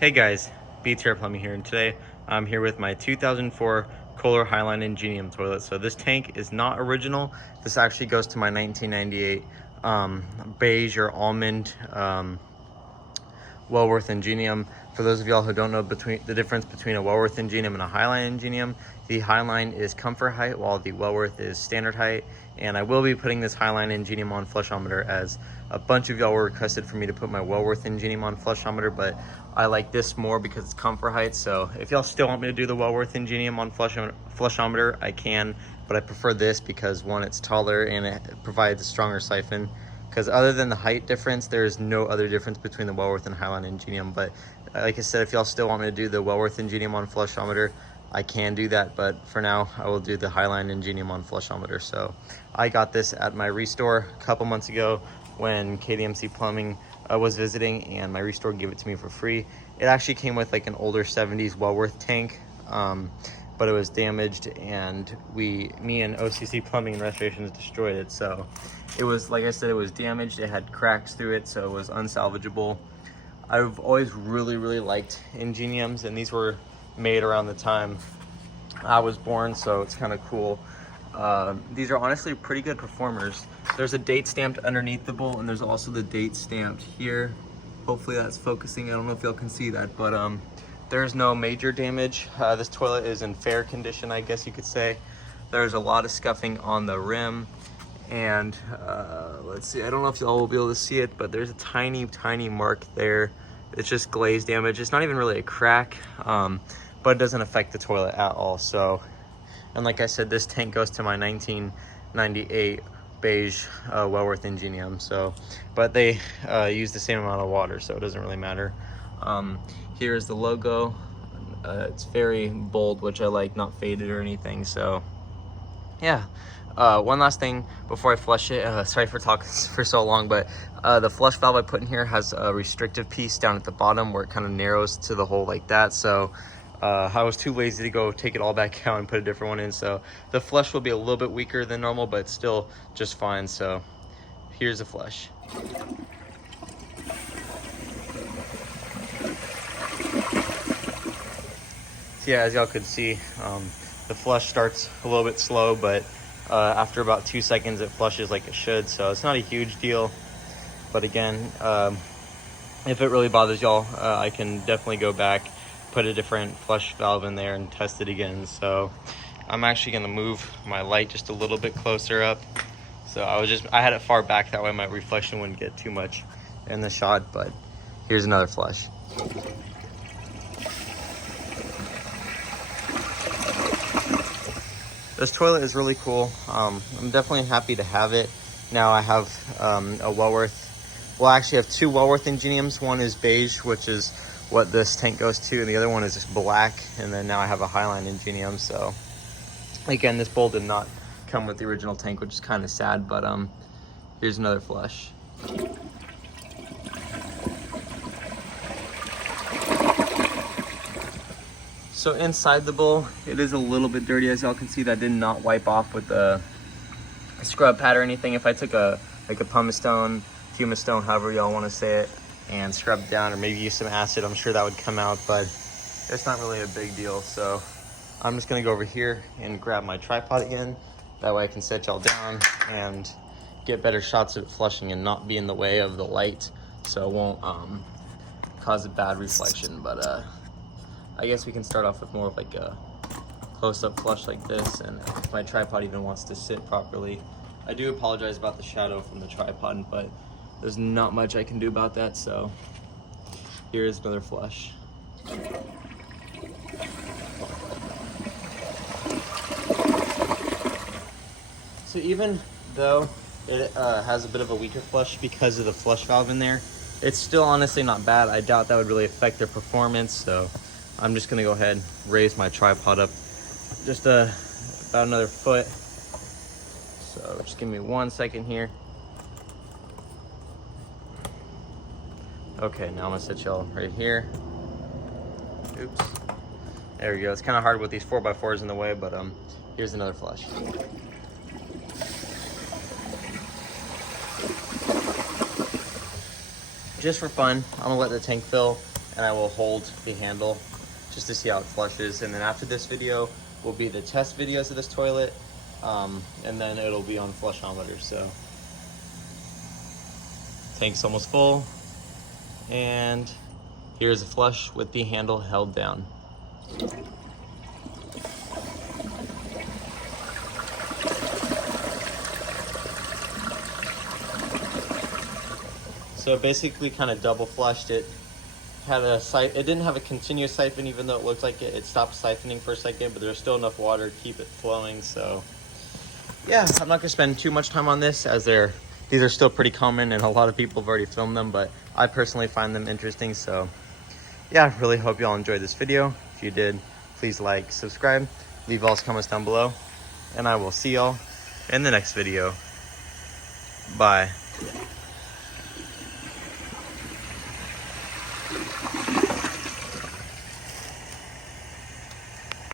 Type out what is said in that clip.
Hey guys, BTR Plumbing here, and today I'm here with my 2004 Kohler Highline Ingenium toilet. So this tank is not original. This actually goes to my 1998 beige or almond Wellworth Ingenium. For those of y'all who don't know the difference between a Wellworth Ingenium and a Highline Ingenium, the Highline is comfort height while the Wellworth is standard height. And I will be putting this Highline Ingenium on flushometer, as a bunch of y'all were requested for me to put my Wellworth Ingenium on flushometer, but I like this more because it's comfort height. So if y'all still want me to do the Wellworth Ingenium on flushometer, I can, but I prefer this because one, it's taller and it provides a stronger siphon. Because other than the height difference, there's no other difference between the Wellworth and Highline Ingenium. But like I said, if y'all still want me to do the Wellworth Ingenium on flushometer, I can do that. But for now, I will do the Highline Ingenium on flushometer. So I got this at my restore a couple months ago when KDMC Plumbing was visiting, and my restore gave it to me for free. It actually came with like an older 70s Wellworth tank, but it was damaged, and me and OCC Plumbing and Restorations destroyed it. So it was, like I said, it was damaged. It had cracks through it, so it was unsalvageable. I've always really liked Ingeniums, and these were made around the time I was born, so it's kind of cool. These are honestly pretty good performers. There's a date stamped underneath the bowl, and there's also the date stamped here. Hopefully that's focusing. I don't know if y'all can see that, but there's no major damage. This toilet is in fair condition, I guess you could say. There's a lot of scuffing on the rim, and let's see, I don't know if y'all will be able to see it, but there's a tiny mark there. It's just glaze damage. It's not even really a crack, but it doesn't affect the toilet at all. So, and like I said, this tank goes to my 1998 beige Wellworth Ingenium. So, but they use the same amount of water, so it doesn't really matter. Here's the logo. It's very bold, which I like, not faded or anything. So yeah. One last thing before I flush it. Sorry for talking for so long, but the flush valve I put in here has a restrictive piece down at the bottom where it kind of narrows to the hole like that. So I was too lazy to go take it all back out and put a different one in. So the flush will be a little bit weaker than normal, but still just fine. So here's the flush. So yeah, as y'all could see, the flush starts a little bit slow, but after about 2 seconds it flushes like it should. So it's not a huge deal, but again, if it really bothers y'all, I can definitely go back, put a different flush valve in there and test it again. So I'm actually going to move my light just a little bit closer up. So I had it far back, that way my reflection wouldn't get too much in the shot. But here's another flush. This toilet is really cool. I'm definitely happy to have it. Now I have a Wellworth. Well, I actually have two Wellworth Ingeniums. One is beige, which is what this tank goes to, and the other one is just black. And then now I have a Highline Ingenium. So again, this bowl did not come with the original tank, which is kind of sad, but here's another flush. So inside the bowl, it is a little bit dirty, as y'all can see. That did not wipe off with a scrub pad or anything. If I took a pumice stone, however y'all want to say it, and scrubbed down, or maybe use some acid, I'm sure that would come out, but it's not really a big deal. So I'm just gonna go over here and grab my tripod again. That way I can set y'all down and get better shots of it flushing and not be in the way of the light, so it won't cause a bad reflection. But I guess we can start off with more of like a close-up flush like this, and if my tripod even wants to sit properly. I do apologize about the shadow from the tripod, but there's not much I can do about that. So here's another flush. So even though it has a bit of a weaker flush because of the flush valve in there, it's still honestly not bad. I doubt that would really affect their performance. So I'm just gonna go ahead and raise my tripod up just about another foot. So just give me 1 second here. Okay, now I'm gonna set y'all right here. Oops. There we go. It's kind of hard with these 4x4s in the way, but here's another flush. Just for fun, I'm gonna let the tank fill, and I will hold the handle just to see how it flushes. And then after this video will be the test videos of this toilet, and then it'll be on Flushometer. So tank's almost full, and here's a flush with the handle held down. So it basically kind of double flushed it. It didn't have a continuous siphon, even though it looked like it stopped siphoning for a second, but there's still enough water to keep it flowing. So yeah, I'm not gonna spend too much time on this, as these are still pretty common and a lot of people have already filmed them, but I personally find them interesting. So yeah, I really hope y'all enjoyed this video. If you did, please like, subscribe, leave all comments down below, and I will see y'all in the next video. Bye.